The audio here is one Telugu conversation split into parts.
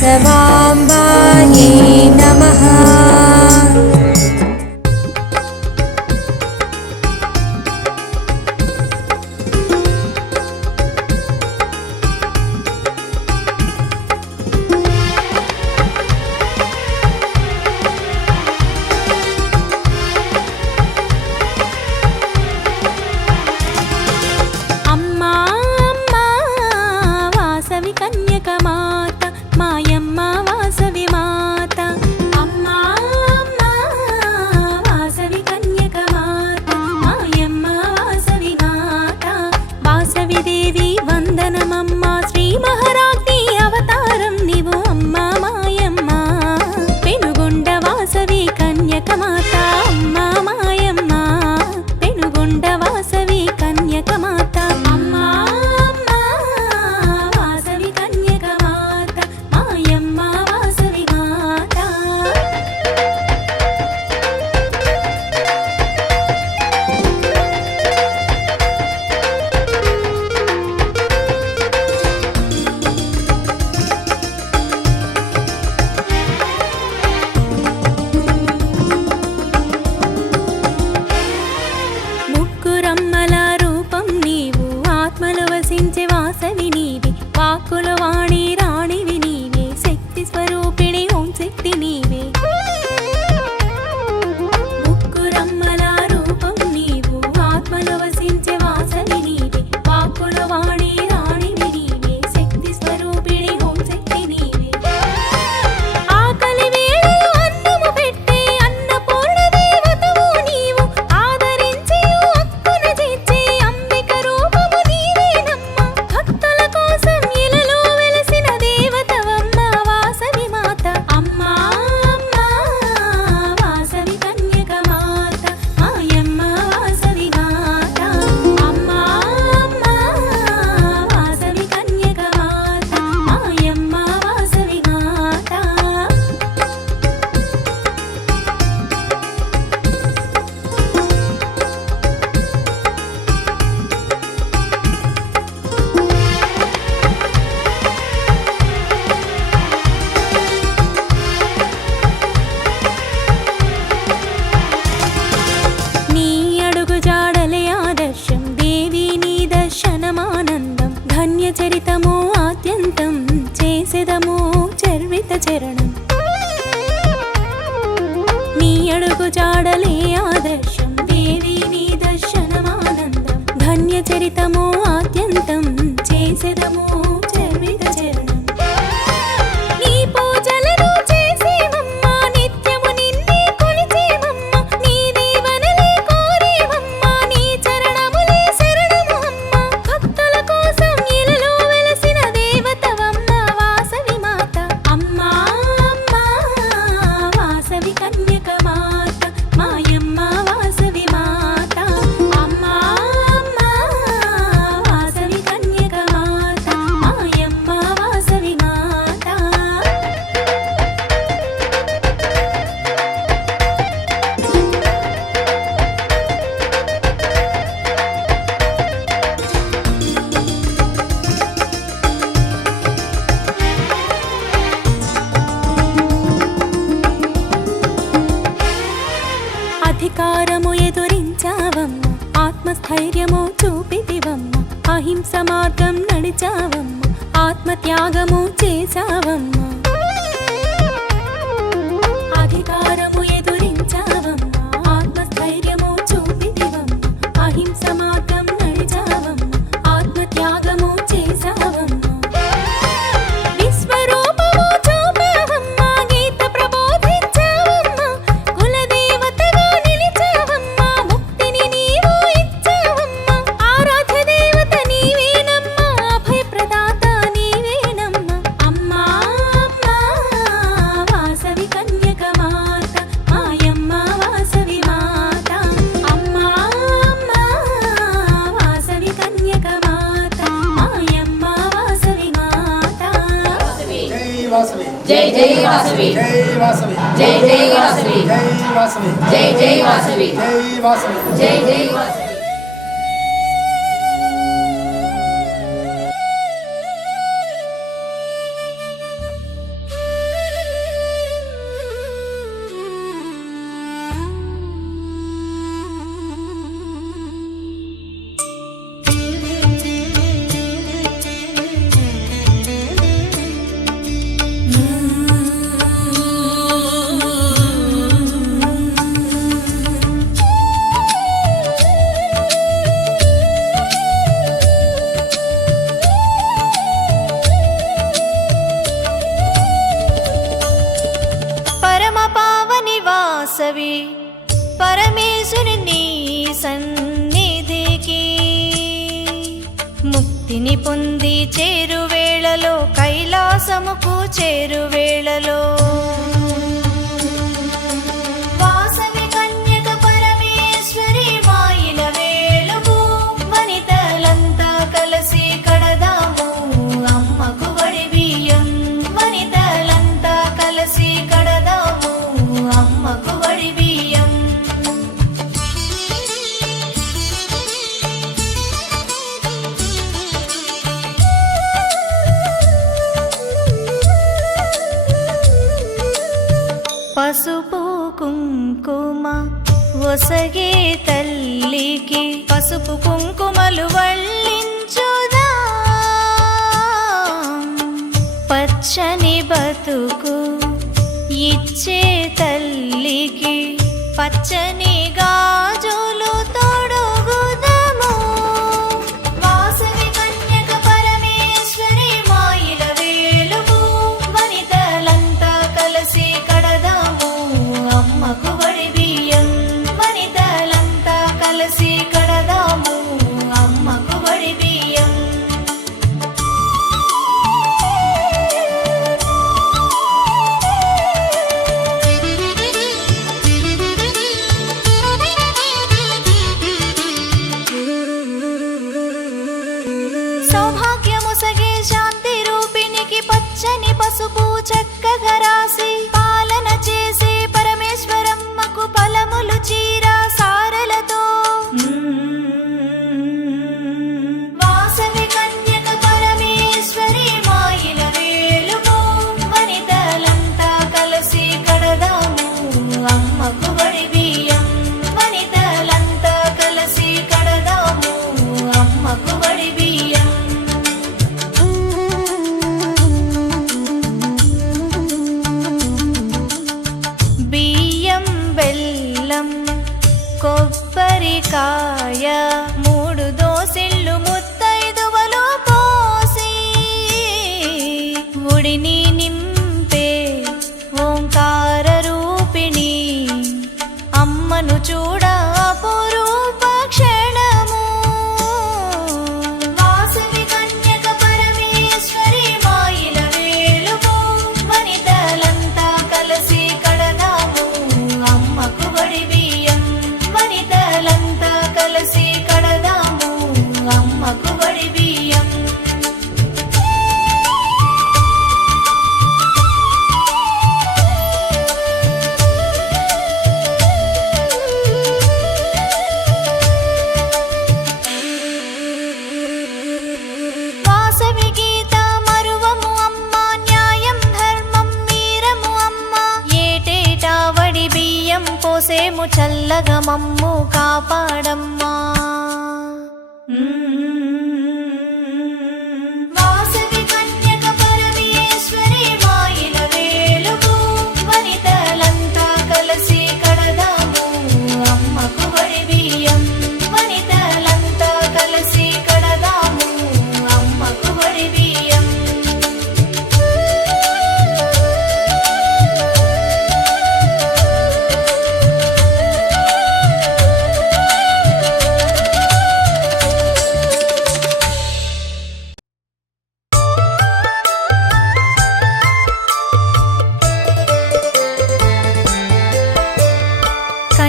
वासवाम्बायै नमः। చరితము ఆద్యంతం చేసెదము చర్విత చరణం నీ అడుగు జాడలే ఆదర్శం దేవి నీ దర్శనమానందం ధన్య చరితము ఆద్యంతం చేసెదము చర్విత చరణం నీ పూజలను చేసేమమ్మా నిత్యము నిన్నే కొలిచేమమ్మా నీ దీవెనలే కోరేమమ్మా నీ చరణములే శరణము అమ్మా భక్తుల కోసం ఇలలో వెలసిన దేవతవమ్మ వాసవి మాత అమ్మా అమ్మా వాసవి కన్యక మాత మాయమ్మ వాసవి మాత అమ్మా అమ్మా వాసవి కన్యక మాత మాయమ్మ వాసవి మాత అధికారము ఎదురించావమ్మ ఆత్మస్థైర్యము చూపితివమ్మ అహింస మార్గం నడిచావమ్మ ఆత్మత్యాగము చేసావమ్మ అధికారము ఎదురించావమ్మ ఆత్మస్థైర్యము చూపితివమ్మ అహింస మార్గం నడిచావమ్మ ఆత్మత్యాగము చేసావమ్మ విశ్వరూపము చూపావమ్మ గీత ప్రబోధించావమ్మ కులదేవతగా నిలిచావమ్మ ముక్తిని నీవు ఇచ్చావమ్మ ఆరాధ్య దేవత నీవేనమ్మ అభయప్రదాత నీవేనమ్మ అమ్మా అమ్మా వాసవి కన్యక మాత మాయమ్మ వాసవి మాత అమ్మా అమ్మా వాసవి కన్యక మాత మాయమ్మ వాసవి మాత जय जय वासवी जय वासवी जय जय वासवी जय वासवी जय जय वासवी जय वासवी जय जय वासवी పరమేశుని నీ సన్నిధికి ముక్తిని పొంది చేరువేళలో కైలాసముకు చేరువేళలో వాసవి కన్యక పరమేశ్వరి మాయిల వేలుగు వనితలంతా కలిసి కడదాము అమ్మకు వడి బియ్యం వనితలంతా కలిసి కడదాము అమ్మకు వడి బియ్యం పసుపు కుంకుమ ఒసగే తల్లికి పసుపు కుంకుమలు వళ్ళించుదా పచ్చని బతుకు ఇచ్చే తల్లికి పచ్చని గాజులు తొడుగుదము వాసవి కన్యక పరమేశ్వరి మాయిల వేలుగు వనితలంతా కలిసి కడదాము అమ్మకు వడి బియ్యం వనితలంతా కలిసి కడదాము అమ్మకు వడి బియ్యం సౌభాగ్యముసగే శాంతి రూపిణికి పచ్చని పసుపు చక్కగా రాసి పాలన చేసే పరమేశ్వరమ్మకు ఫలములు చీర సారలతో వాసవి కన్యక పరమేశ్వరి మాయిల వేలుగు వనితలంతా కలిసి కడదాము అమ్మకు వడి బియ్యం వనితలంతా కలిసి కడదాము అమ్మకు వడి బియ్యం బియ్యం బెల్లం కొబ్బరికాయ 3 దోసిళ్ళు ముత్తైదువలో పోసి ఉడిని నింపే ఓంకార రూపిణి అమ్మను చూడ అపురూప క్షణము వాసవి కన్యక పరమేశ్వరి మాయిల వేలుగు వనితలంతా కలిసి కడదాము అమ్మకు వడి బియ్యం వనితలంతా కలిసి కడదాము అమ్మకు వడి బియ్యం వాసవి గీత మరువము అమ్మ న్యాయం ధర్మం మీరము అమ్మ ఏటేటా వడి బియ్యం పోసేము చల్లగా మమ్ము కాపాడమ్మా వాసవి కన్యక పరమేశ్వరి మాయిల వేలుగు వనితలంతా కలిసి కడదాము అమ్మకు వడి బియ్యం వనితలంతా కలిసి కడదాము అమ్మకు వడి బియ్యం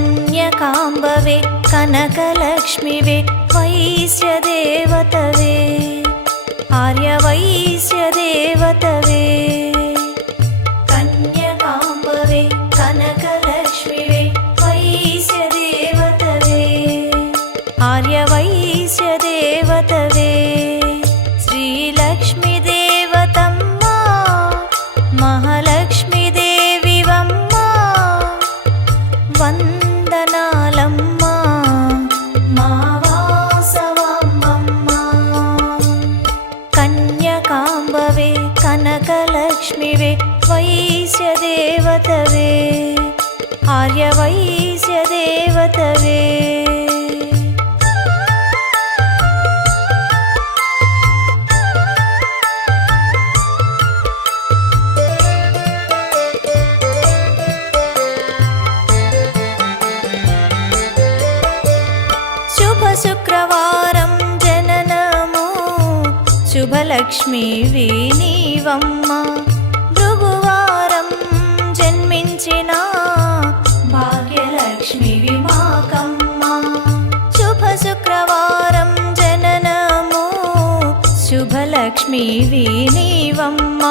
కన్యకాంబవే కనకలక్ష్మివే వైశ్యదేవతవే ఆర్యవైశ్యదేవతవే కన్యకాంబవే కనకలక్ష్మివే వైశ్యదేవతవే ఆర్యవైశ్యదేవతవే శ్రీలక్ష్మీ దేవతమ్మ మహాలక్ష్మీ దేవివమ్మ వందనాలమ్మ మా వాసవమ్మమ్మ కన్యకాంబవే కనకలక్ష్మివే వైశ్యదేవతవే ఆర్యవైశ్యదేవతవే భాగ్యలక్ష్మివి నీవమ్మ భృగువారం జన్మించిన భాగ్యలక్ష్మివి మాకమ్మ శుభ శుక్రవారం జననము శుభలక్ష్మివి నీవమ్మ